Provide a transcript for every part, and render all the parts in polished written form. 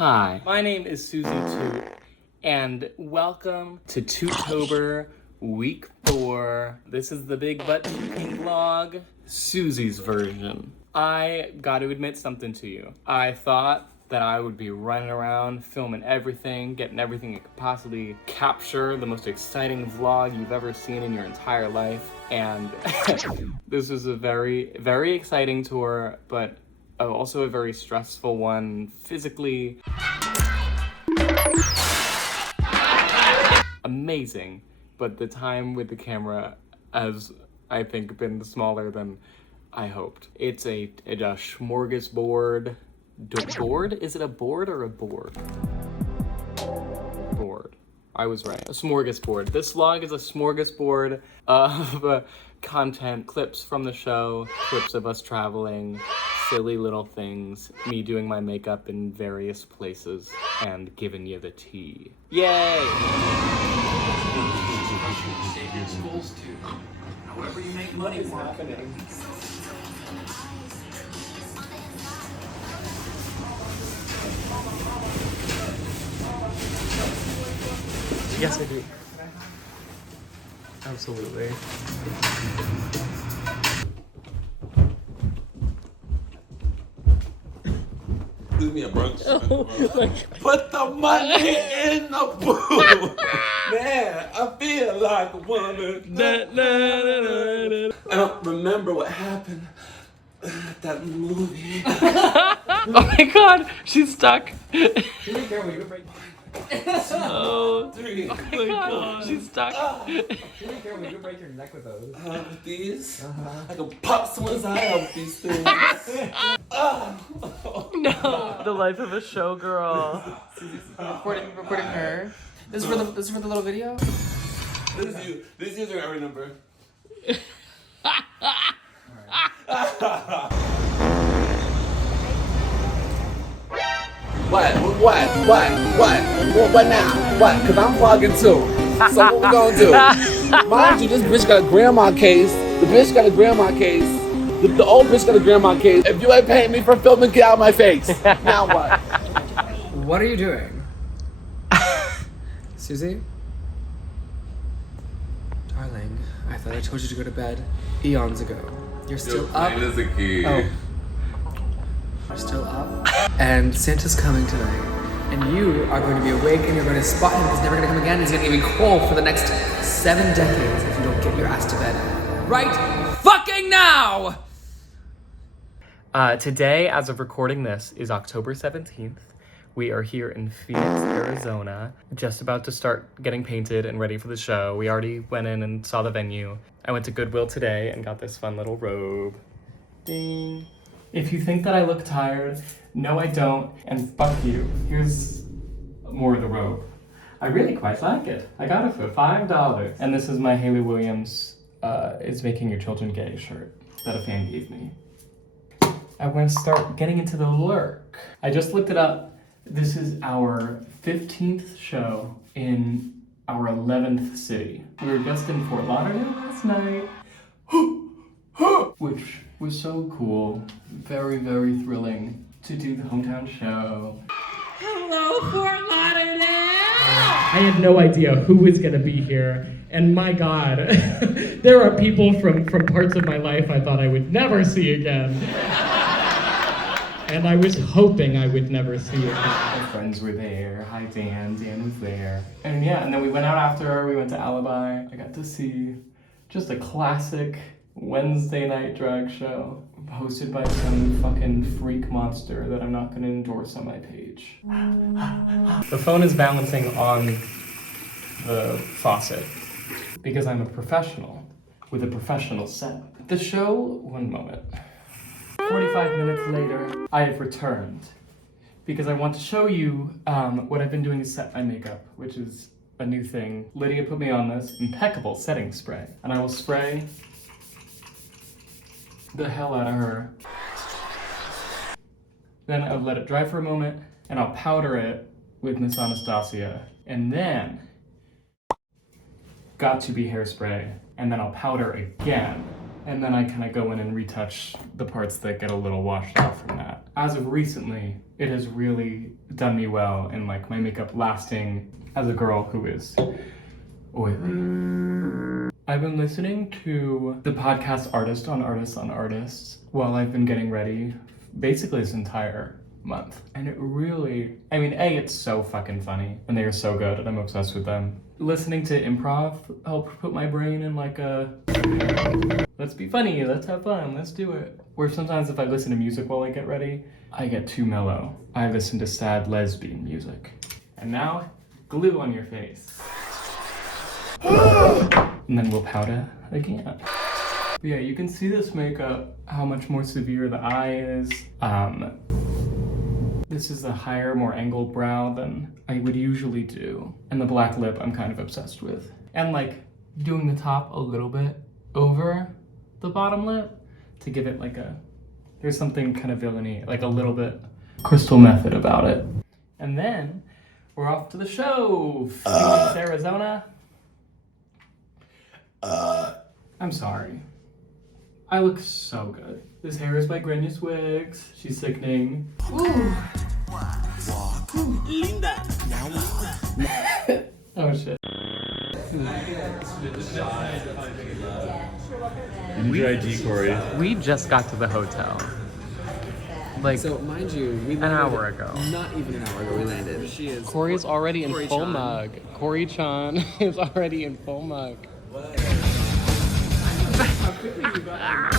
Hi, my name is Suzie Toot, and welcome to Tootober Week 4. This is the big butt-tooting vlog, Suzie's version. I gotta admit something to you. I thought that I would be running around, filming everything, getting everything I could possibly capture, the most exciting vlog you've ever seen in your entire life. And this was a very, very exciting tour, but also a very stressful one physically. Amazing, but the time with the camera has, I think, been smaller than I hoped. It's a smorgasbord. Board? Is it a board or a board? Board. I was right. A smorgasbord. This vlog is a smorgasbord of content, clips from the show, clips of us traveling, silly little things, me doing my makeup in various places, and giving you the tea. Yay! Save your schools to however you make money for happening. Yes, I do. Absolutely. Do me a brunch. Put the money in the booth. Man, I feel like a woman. I don't remember what happened at that movie. Oh my god, she's stuck. Oh, Three. oh my god, she's stuck. You can break your neck with those. With these, I can pop someone's eye out with these things. No, the life of a showgirl. Recording her. This is for the little video? This is you. This is your every number. What now? What? Cause I'm vlogging too. So what we gonna do? Mind you, this bitch got a grandma case. The bitch got a grandma case. The old bitch got a grandma case. If you ain't paying me for filming, get out of my face. Now what? What are you doing? Suzie? Darling, I thought I told you to go to bed eons ago. You're still up. As a kid. Oh. You're still up. And Santa's coming tonight. And you are going to be awake and you're going to spot him. He's never going to come again. He's going to give you coal for the next 7 decades if you don't get your ass to bed. Right fucking now! Today, as of recording this, is October 17th. We are here in Phoenix, Arizona, just about to start getting painted and ready for the show. We already went in and saw the venue. I went to Goodwill today and got this fun little robe. Ding. If you think that I look tired, no I don't, and fuck you. Here's more of the robe. I really quite like it. I got it for $5. And this is my Haley Williams is Making Your Children Gay shirt that a fan gave me. I'm gonna start getting into the lurk. I just looked it up. This is our 15th show in our 11th city. We were just in Fort Lauderdale last night, which was so cool. Very, very thrilling to do the hometown show. Hello, Fort Lauderdale! I had no idea who was gonna be here, and my God, there are people from parts of my life I thought I would never see again. And I was hoping I would never see again. My friends were there. Hi, Dan. Dan was there. And yeah, and then we went out after. We went to Alibi. I got to see just a classic Wednesday night drag show hosted by some fucking freak monster that I'm not going to endorse on my page. The phone is balancing on the faucet because I'm a professional with a professional setup. The show, one moment. 45 minutes later, I have returned because I want to show you what I've been doing to set my makeup, which is a new thing. Lydia put me on this impeccable setting spray, and I will spray the hell out of her. Then I'll let it dry for a moment, and I'll powder it with Miss Anastasia, and then got to be hairspray, and then I'll powder again And then I kind of go in and retouch the parts that get a little washed out from that. As of recently, it has really done me well in like my makeup lasting as a girl who is oily. I've been listening to the podcast Artist on Artists on Artists while I've been getting ready basically this entire month. And it really, I mean, A, it's so fucking funny and they are so good and I'm obsessed with them. Listening to improv helped put my brain in like a, let's be funny, let's have fun, let's do it. Or sometimes if I listen to music while I get ready, I get too mellow. I listen to sad lesbian music. And now, glue on your face. And then we'll powder again. But yeah, you can see this makeup, how much more severe the eye is. This is a higher, more angled brow than I would usually do. And the black lip I'm kind of obsessed with. And like doing the top a little bit over the bottom lip to give it like a, there's something kind of villainy, like a little bit crystal method about it. And then we're off to the show. Phoenix, Arizona. I'm sorry. I look so good. This hair is by Grenius Wigs. She's sickening. Ooh. Linda. Oh shit. Your ID, Corey. We just got to the hotel. Like So, mind you, we an landed hour ago. Not even an hour ago we landed. She is... Corey's already in full Corey-chan. mug. Corey-chan is already in full mug. How quickly you got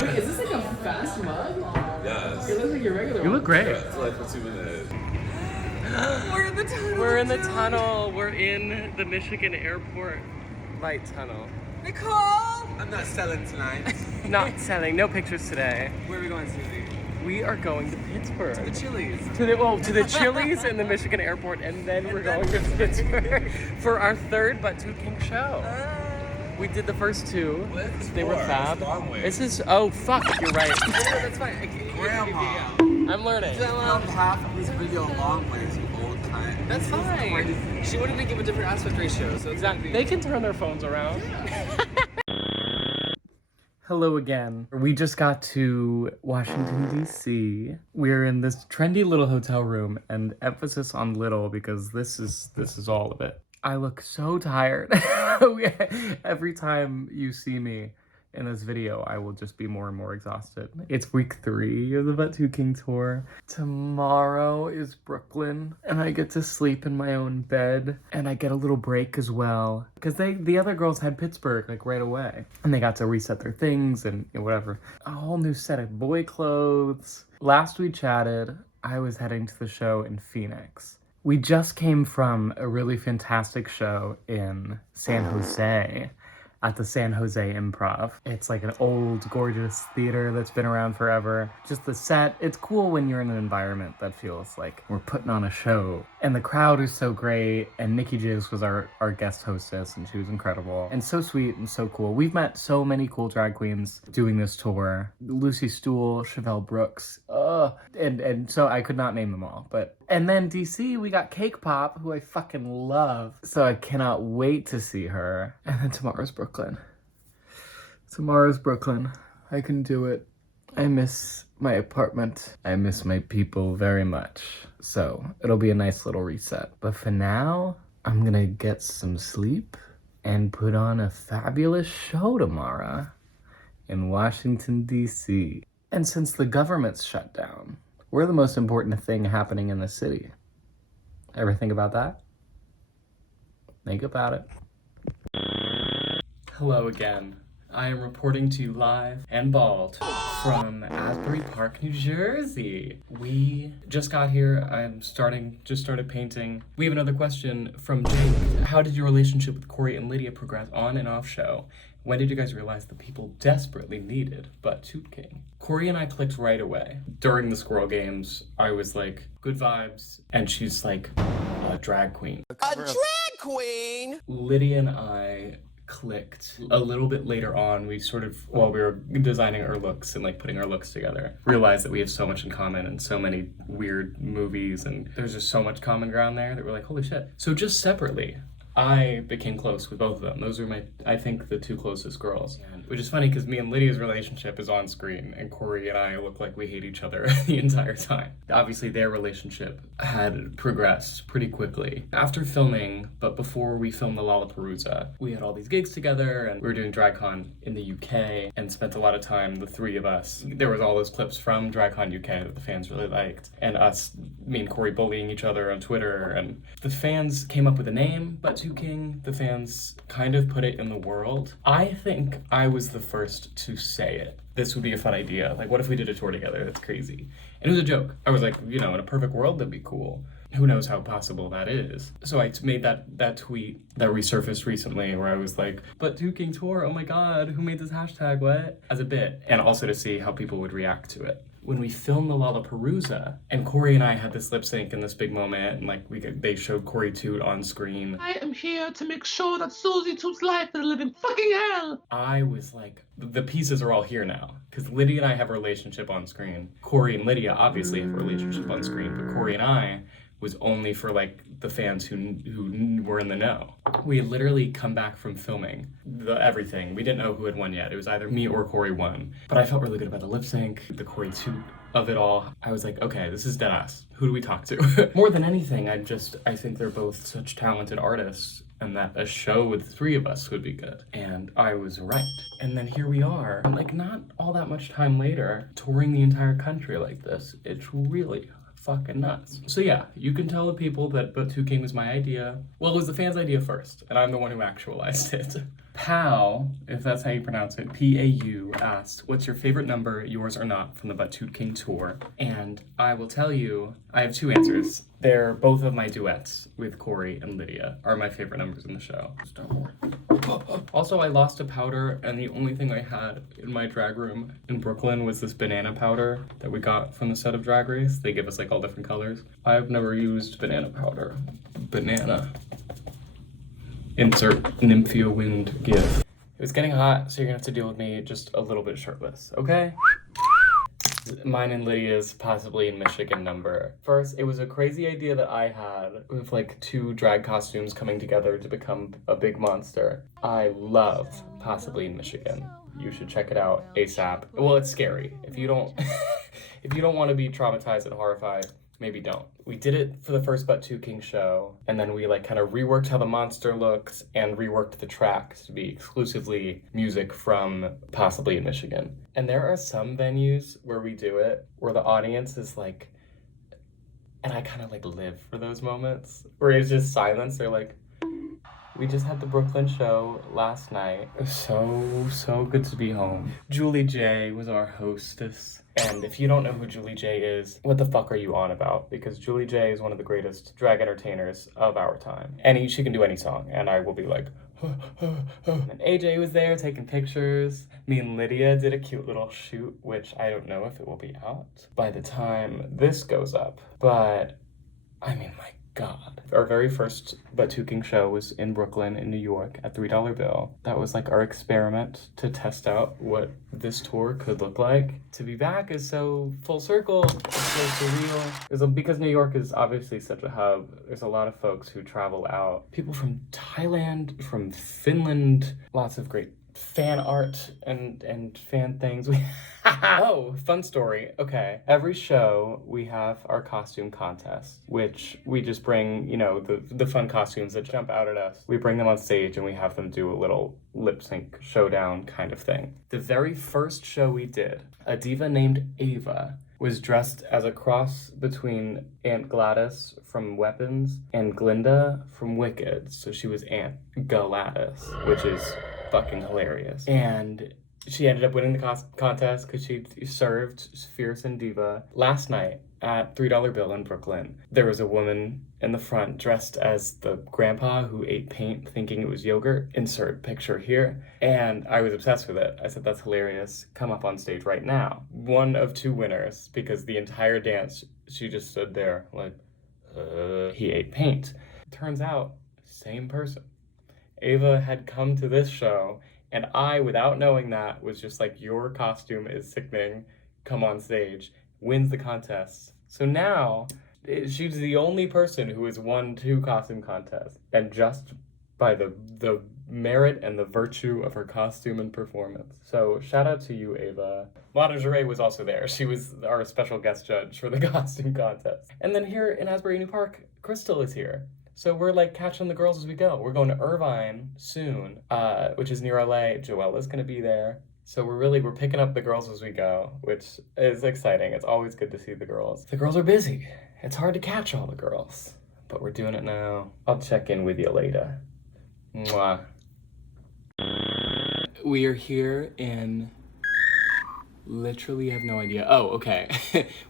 Wait, is this like a fast mug? Yes. It looks like your regular You look great. It's like for 2 minutes. We're in the tunnel. We're in the tunnel. We're in the Michigan Airport light tunnel. Nicole! I'm not selling tonight. Not selling. No pictures today. Where are we going, Suzie? We are going to Pittsburgh. The Chili's. To the Chili's in the Michigan airport, and then we're going to Pittsburgh for our third BUTTTOOTKING show. We did the first two. They were fab. long way. This is, oh fuck, you're right. That's fine. Grandma. I'm learning. Filmed half of this video long ways, you old cunt. That's fine. She wanted to give a different aspect ratio, so Exactly. They can turn their phones around. Hello again. We just got to Washington, D.C. We're in this trendy little hotel room, and emphasis on little because this is all of it. I look so tired. Every time you see me in this video, I will just be more and more exhausted. It's week 3 of the BUTTTOOTKING tour. Tomorrow is Brooklyn, and I get to sleep in my own bed, and I get a little break as well. Because the other girls had Pittsburgh, like, right away. And they got to reset their things and whatever. A whole new set of boy clothes. Last we chatted, I was heading to the show in Phoenix. We just came from a really fantastic show in San Jose at the San Jose Improv. It's like an old, gorgeous theater that's been around forever. Just the set, it's cool when you're in an environment that feels like we're putting on a show. And the crowd is so great, and Nikki Jizz was our guest hostess, and she was incredible. And so sweet and so cool. We've met so many cool drag queens doing this tour. Lucy Stool, Chevelle Brooks, and so I could not name them all, but... And then DC, we got Cake Pop, who I fucking love. So I cannot wait to see her. And then tomorrow's Brooklyn. Tomorrow's Brooklyn. I can do it. I miss my apartment. I miss my people very much. So it'll be a nice little reset. But for now, I'm gonna get some sleep and put on a fabulous show tomorrow in Washington, D.C. And since the government's shut down, we're the most important thing happening in the city. Ever think about that? Think about it. Hello again. I am reporting to you live and bald from Asbury Park, New Jersey. We just got here. Just started painting. We have another question from Jake. How did your relationship with Corey and Lydia progress on and off show? When did you guys realize that people desperately needed BUTTTOOTKING? Corey and I clicked right away. During the Squirrel Games, I was like, good vibes. And she's like, a drag queen. A drag queen? Lydia and I clicked a little bit later on. We sort of, while we were designing our looks and like putting our looks together, realized that we have so much in common and so many weird movies, and there's just so much common ground there that we're like, holy shit. So just separately, I became close with both of them. Those are I think, the two closest girls. Which is funny because me and Lydia's relationship is on screen, and Corey and I look like we hate each other the entire time. Obviously, their relationship had progressed pretty quickly. After filming, but before we filmed the Lollapalooza, we had all these gigs together, and we were doing DragCon in the UK, and spent a lot of time, the three of us. There was all those clips from DragCon UK that the fans really liked, and me and Corey bullying each other on Twitter, and the fans came up with a name, BUTTTOOTKING. The fans kind of put it in the world. I think I was the first to say it. This would be a fun idea. Like, what if we did a tour together? That's crazy. And it was a joke. I was like, you know, in a perfect world, that'd be cool. Who knows how possible that is? So I made that tweet that resurfaced recently where I was like, BUTTTOOTKING tour, oh my god, who made this hashtag, what? As a bit, and also to see how people would react to it. When we filmed the Lollapalooza, and Corey and I had this lip sync in this big moment, and like they showed Corey Toot on screen. I am here to make sure that Suzie Toot's life is a living fucking hell. I was like, the pieces are all here now. Because Lydia and I have a relationship on screen. Corey and Lydia obviously have a relationship on screen, but Corey and I was only for like the fans who were in the know. We had literally come back from filming everything. We didn't know who had won yet. It was either me or Corey won. But I felt really good about the lip sync, the Corey Toot of it all. I was like, okay, this is deadass. Who do we talk to? More than anything, I think they're both such talented artists, and that a show with the three of us would be good. And I was right. And then here we are, like not all that much time later, touring the entire country like this. It's really fucking nuts. So yeah, you can tell the people that BUTTTOOTKING was my idea. Well, it was the fans' idea first, and I'm the one who actualized it. Pau, if that's how you pronounce it, P-A-U, asked, what's your favorite number, yours or not, from the BUTTTOOTKING tour? And I will tell you, I have two answers. They're both of my duets with Corey and Lydia are my favorite numbers in the show. Also, I lost a powder, and the only thing I had in my drag room in Brooklyn was this banana powder that we got from the set of Drag Race. They give us like all different colors. I've never used banana powder. Banana. Insert Nymphia Wind GIF. It was getting hot, so you're gonna have to deal with me just a little bit shirtless, okay? Mine and Lydia's possibly in Michigan number. First, it was a crazy idea that I had with like two drag costumes coming together to become a big monster. I love Possibly in Michigan. You should check it out ASAP. Well, it's scary. If you don't if you don't want to be traumatized and horrified, maybe don't. We did it for the first BUTTTOOTKING show, and then we like kind of reworked how the monster looked and reworked the tracks to be exclusively music from Possibly in Michigan. And there are some venues where we do it where the audience is like, and I kind of like live for those moments where it's just silence. They're like, we just had the Brooklyn show last night. It was so good to be home. Julie J was our hostess. And if you don't know who Julie J is, what the fuck are you on about? Because Julie J is one of the greatest drag entertainers of our time. She can do any song, and I will be like, And AJ was there taking pictures. Me and Lydia did a cute little shoot, which I don't know if it will be out by the time this goes up. But, I mean, my God. Our very first BUTTTOOTKING show was in Brooklyn, in New York, at $3 Bill. That was like our experiment to test out what this tour could look like. To be back is so full circle, it's so surreal. Because New York is obviously such a hub, there's a lot of folks who travel out. People from Thailand, from Finland, lots of great fan art and fan things. Oh, fun story. Okay. Every show we have our costume contest, which we just bring, you know, the fun costumes that jump out at us. We bring them on stage and we have them do a little lip sync showdown kind of thing. The very first show we did, a diva named Ava was dressed as a cross between Aunt Gladys from Weapons and Glinda from Wicked. So she was Aunt Gladys, which is fucking hilarious. And she ended up winning the contest because she served Fierce and Diva. Last night at $3 Bill in Brooklyn, there was a woman in the front dressed as the grandpa who ate paint thinking it was yogurt. Insert picture here. And I was obsessed with it. I said, that's hilarious. Come up on stage right now. One of two winners, because the entire dance, she just stood there like, he ate paint. Turns out, same person. Ava had come to this show, and I, without knowing that, was just like, your costume is sickening, come on stage, wins the contest. So now, she's the only person who has won 2 costume contests, and just by the merit and the virtue of her costume and performance. So shout out to you, Ava. Montage was also there. She was our special guest judge for the costume contest. And then here in Asbury New Park, Crystal is here. So we're like catching the girls as we go. We're going to Irvine soon, which is near LA. Joella's gonna be there. So we're picking up the girls as we go, which is exciting. It's always good to see the girls. The girls are busy. It's hard to catch all the girls, but we're doing it now. I'll check in with you later. Mwah. We are here in, literally have no idea. Oh, okay.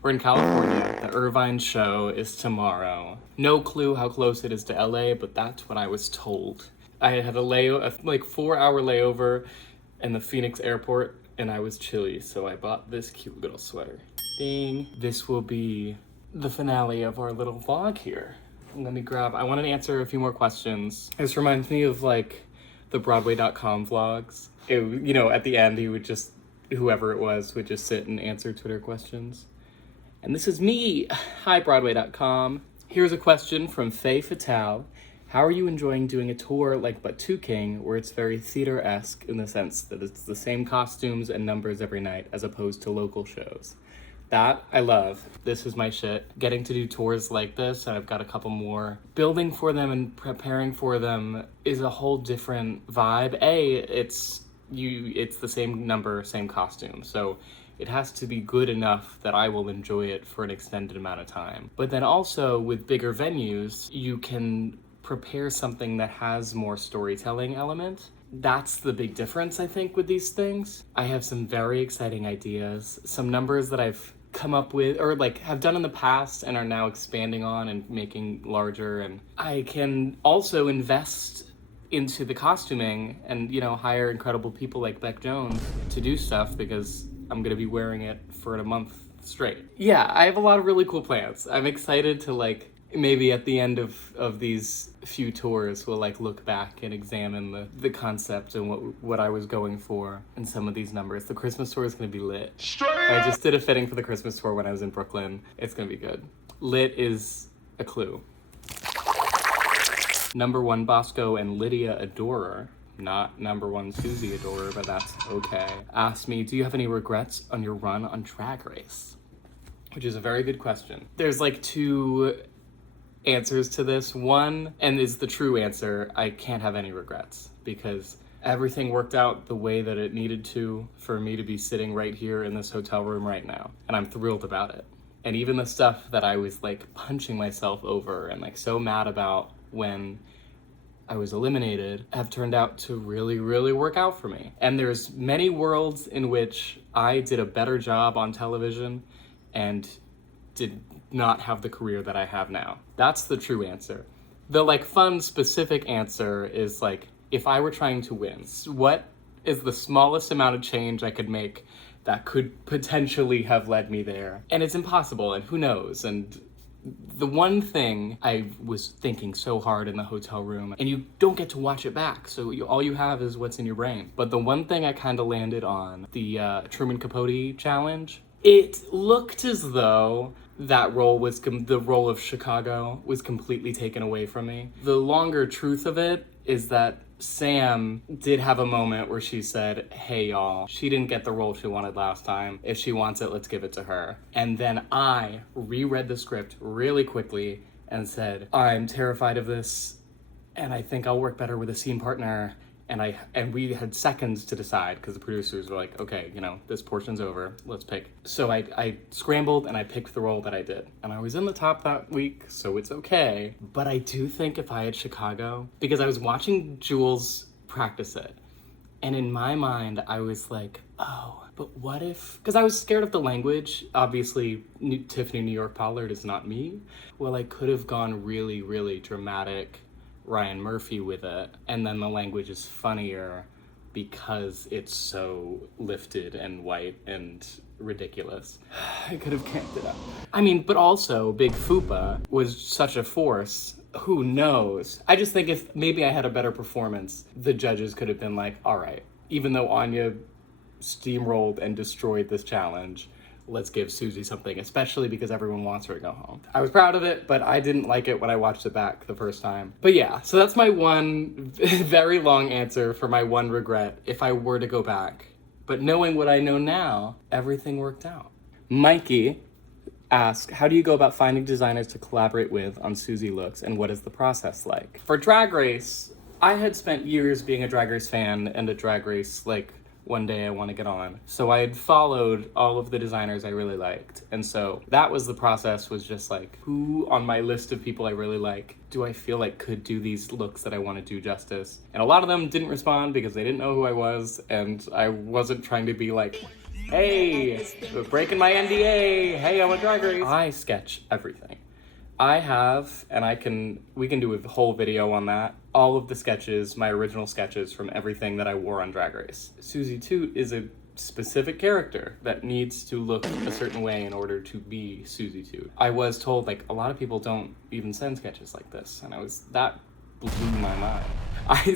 We're in California. The Irvine show is tomorrow. No clue how close it is to LA, but that's what I was told. I had a 4-hour layover in the Phoenix airport, and I was chilly, so I bought this cute little sweater. Ding. This will be the finale of our little vlog here. Let me I wanted to answer a few more questions. This reminds me of like the Broadway.com vlogs. At the end, whoever it was would just sit and answer Twitter questions. And this is me. Hi, Broadway.com. Here's a question from Faye Fatale. How are you enjoying doing a tour like BUTTTOOTKING, where it's very theater-esque in the sense that it's the same costumes and numbers every night as opposed to local shows? That I love. This is my shit. Getting to do tours like this, and I've got a couple more. Building for them and preparing for them is a whole different vibe. It's the same number, same costume. So it has to be good enough that I will enjoy it for an extended amount of time. But then also with bigger venues, you can prepare something that has more storytelling element. That's the big difference, I think, with these things. I have some very exciting ideas, some numbers that I've come up with or have done in the past and are now expanding on and making larger. And I can also invest into the costuming and, hire incredible people like Beck Jones to do stuff because I'm gonna be wearing it for a month straight. Yeah, I have a lot of really cool plans. I'm excited to maybe at the end of these few tours, we'll look back and examine the concept and what I was going for in some of these numbers. The Christmas tour is gonna be lit. I just did a fitting for the Christmas tour when I was in Brooklyn. It's gonna be good. Lit is a clue. Number 1 Bosco and Lydia Adorer, not number 1 Suzie Adorer, but that's okay, asked me, do you have any regrets on your run on Drag Race? Which is a very good question. There's 2 answers to this. One, and is the true answer, I can't have any regrets because everything worked out the way that it needed to for me to be sitting right here in this hotel room right now. And I'm thrilled about it. And even the stuff that I was punching myself over and so mad about when I was eliminated have turned out to really, really work out for me. And there's many worlds in which I did a better job on television and did not have the career that I have now. That's the true answer. The fun, specific answer is if I were trying to win, what is the smallest amount of change I could make that could potentially have led me there? And it's impossible, and who knows? And the one thing I was thinking so hard in the hotel room, and you don't get to watch it back, so all you have is what's in your brain. But the one thing I kind of landed on, the Truman Capote challenge, it looked as though that role was, the role of Chicago was completely taken away from me. The longer truth of it is that Sam did have a moment where she said, hey y'all, she didn't get the role she wanted last time. If she wants it, let's give it to her. And then I reread the script really quickly and said, I'm terrified of this and I think I'll work better with a scene partner. And we had seconds to decide because the producers were like, okay, this portion's over, let's pick. So I scrambled and I picked the role that I did. And I was in the top that week, so it's okay. But I do think if I had Chicago, because I was watching Jules practice it, and in my mind, I was like, oh, but what if, because I was scared of the language. Obviously, Tiffany New York Pollard is not me. Well, I could have gone really, really dramatic Ryan Murphy with it, and then the language is funnier because it's so lifted and white and ridiculous. I could have camped it up. I mean, but also Big Fupa was such a force. Who knows? I just think if maybe I had a better performance, the judges could have been like, all right, even though Anya steamrolled and destroyed this challenge, let's give Suzie something, especially because everyone wants her to go home. I was proud of it, but I didn't like it when I watched it back the first time. But yeah, so that's my one very long answer for my one regret if I were to go back. But knowing what I know now, everything worked out. Mikey asked, how do you go about finding designers to collaborate with on Suzie looks, and what is the process like? For Drag Race, I had spent years being a Drag Race fan and a Drag Race, like, one day I want to get on. So I had followed all of the designers I really liked. And so that was the process, was just like, who on my list of people I really like do I feel like could do these looks that I want to do justice? And a lot of them didn't respond because they didn't know who I was, and I wasn't trying to be like, hey, we're breaking my NDA, hey, I'm a Drag Race. I sketch everything. I have, and we can do a whole video on that, all of the sketches, my original sketches from everything that I wore on Drag Race. Suzie Toot is a specific character that needs to look a certain way in order to be Suzie Toot. I was told, like, a lot of people don't even send sketches like this, and that blew my mind.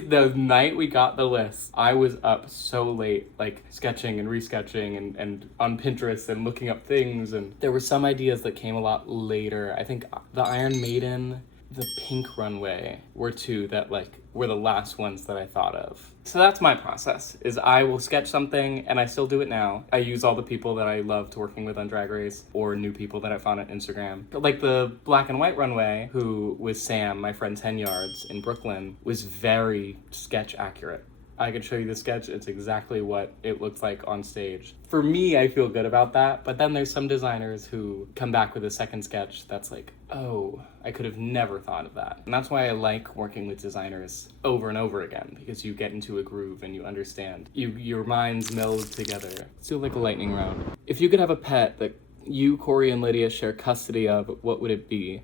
The night we got the list, I was up so late, like sketching and resketching and on Pinterest and looking up things, and there were some ideas that came a lot later. I think the Iron Maiden, the Pink Runway were two that were the last ones that I thought of. So that's my process, is I will sketch something, and I still do it now. I use all the people that I loved working with on Drag Race, or new people that I found on Instagram. Like the Black and White Runway, who was Sam, my friend 10 Yards in Brooklyn, was very sketch accurate. I could show you the sketch, it's exactly what it looks like on stage. For me, I feel good about that, but then there's some designers who come back with a second sketch that's like, oh, I could have never thought of that. And that's why I like working with designers over and over again, because you get into a groove and you understand. Your minds meld together. Let's do like a lightning round. If you could have a pet that you, Corey, and Lydia share custody of, what would it be?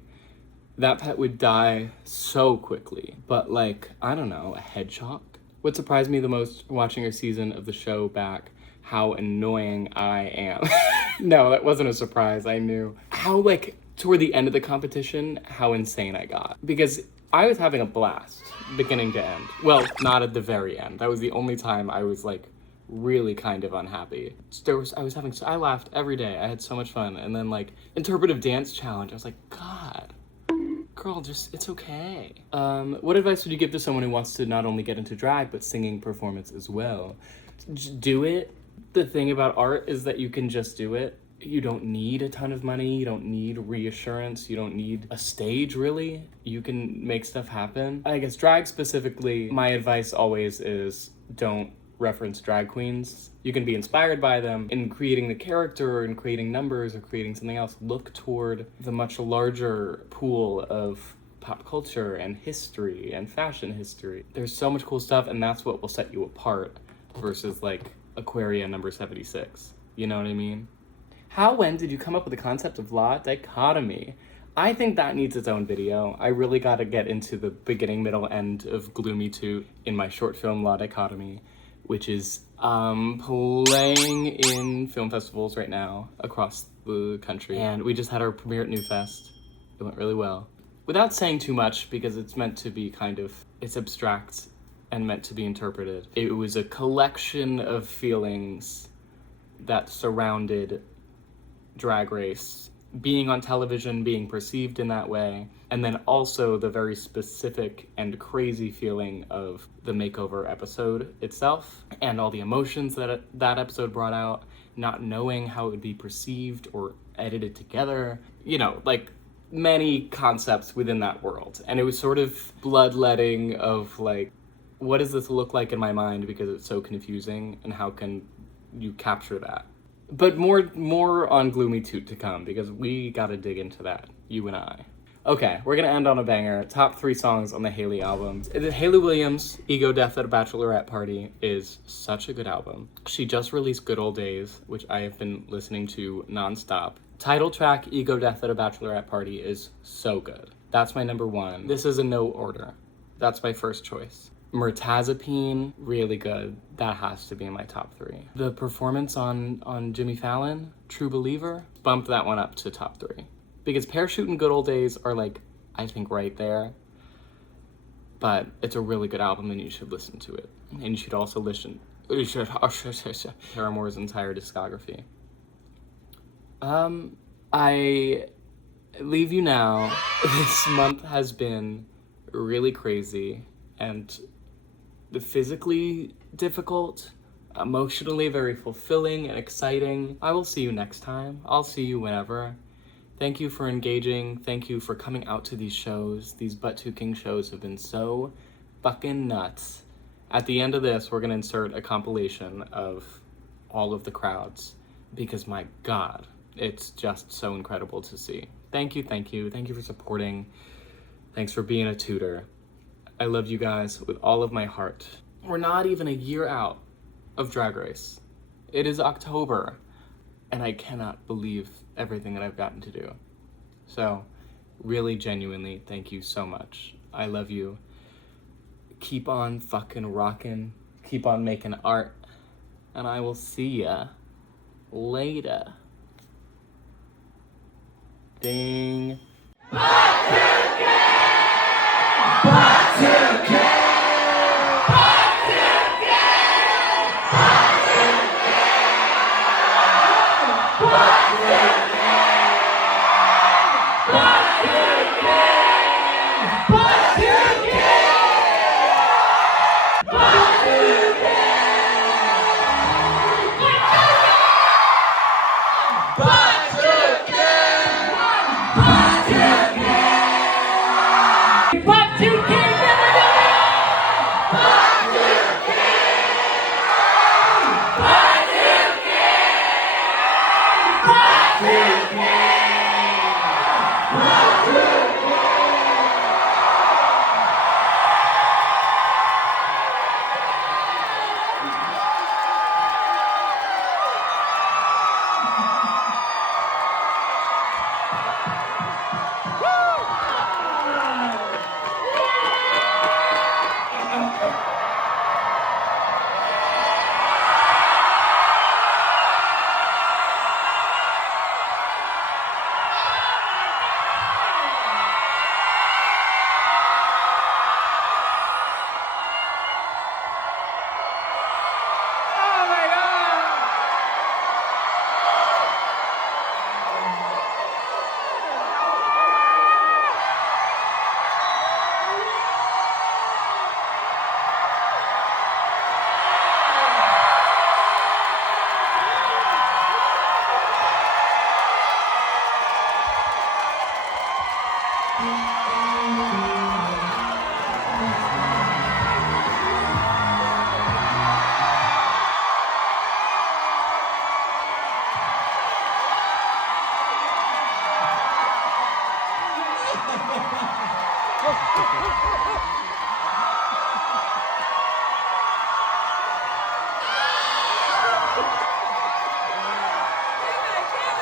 That pet would die so quickly, but I don't know, a hedgehog? What surprised me the most watching a season of the show back, how annoying I am. No, that wasn't a surprise, I knew. How, toward the end of the competition, how insane I got. Because I was having a blast, beginning to end. Well, not at the very end. That was the only time I was, really kind of unhappy. I laughed every day. I had so much fun. And then, interpretive dance challenge, I was like, God. Girl, it's okay. What advice would you give to someone who wants to not only get into drag, but singing performance as well? Do it. The thing about art is that you can just do it. You don't need a ton of money. You don't need reassurance. You don't need a stage, really. You can make stuff happen. I guess drag specifically, my advice always is don't reference drag queens. You can be inspired by them in creating the character or in creating numbers or creating something else. Look toward the much larger pool of pop culture and history and fashion history. There's so much cool stuff, and that's what will set you apart versus Aquaria number 76. You know what I mean? When did you come up with the concept of La Dichotomy? I think that needs its own video. I really got to get into the beginning, middle, end of Gloomy Toot in my short film La Dichotomy, which is playing in film festivals right now across the country. And we just had our premiere at New Fest. It went really well. Without saying too much, because it's meant to be it's abstract and meant to be interpreted. It was a collection of feelings that surrounded Drag Race, being on television, being perceived in that way, and then also the very specific and crazy feeling of the makeover episode itself, and all the emotions that that episode brought out, not knowing how it would be perceived or edited together, many concepts within that world. And it was sort of bloodletting of what does this look like in my mind, because it's so confusing, and how can you capture that? But more on Gloomy Toot to come, because we gotta dig into that, you and I. Okay, we're gonna end on a banger. Top 3 songs on the Hailey album. Hailey Williams' Ego Death at a Bachelorette Party is such a good album. She just released Good Old Days, which I have been listening to nonstop. Title track, Ego Death at a Bachelorette Party, is so good. That's my number 1. This is in no order. That's my first choice. Mirtazapine, really good. That has to be in my top 3. The performance on Jimmy Fallon, True Believer, bumped that one up to top 3. Because Parachute and Good Old Days are I think right there. But it's a really good album, and you should listen to it. And you should also listen Paramore's entire discography. I leave you now. This month has been really crazy and physically difficult, emotionally very fulfilling and exciting. I will see you next time. I'll see you whenever. Thank you for engaging. Thank you for coming out to these shows. These BUTTTOOTKING shows have been so fucking nuts. At the end of this, we're gonna insert a compilation of all of the crowds because my God, it's just so incredible to see. Thank you, thank you. Thank you for supporting. Thanks for being a tutor. I love you guys with all of my heart. We're not even a year out of Drag Race. It is October, and I cannot believe everything that I've gotten to do. So, really, genuinely, thank you so much. I love you. Keep on fucking rocking. Keep on making art. And I will see ya later. Ding.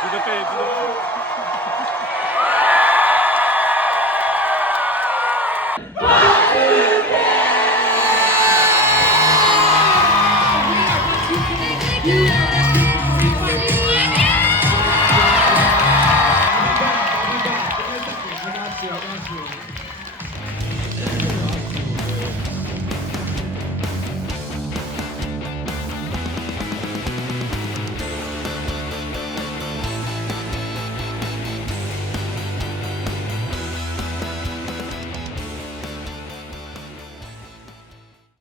Do the fade, do the fade.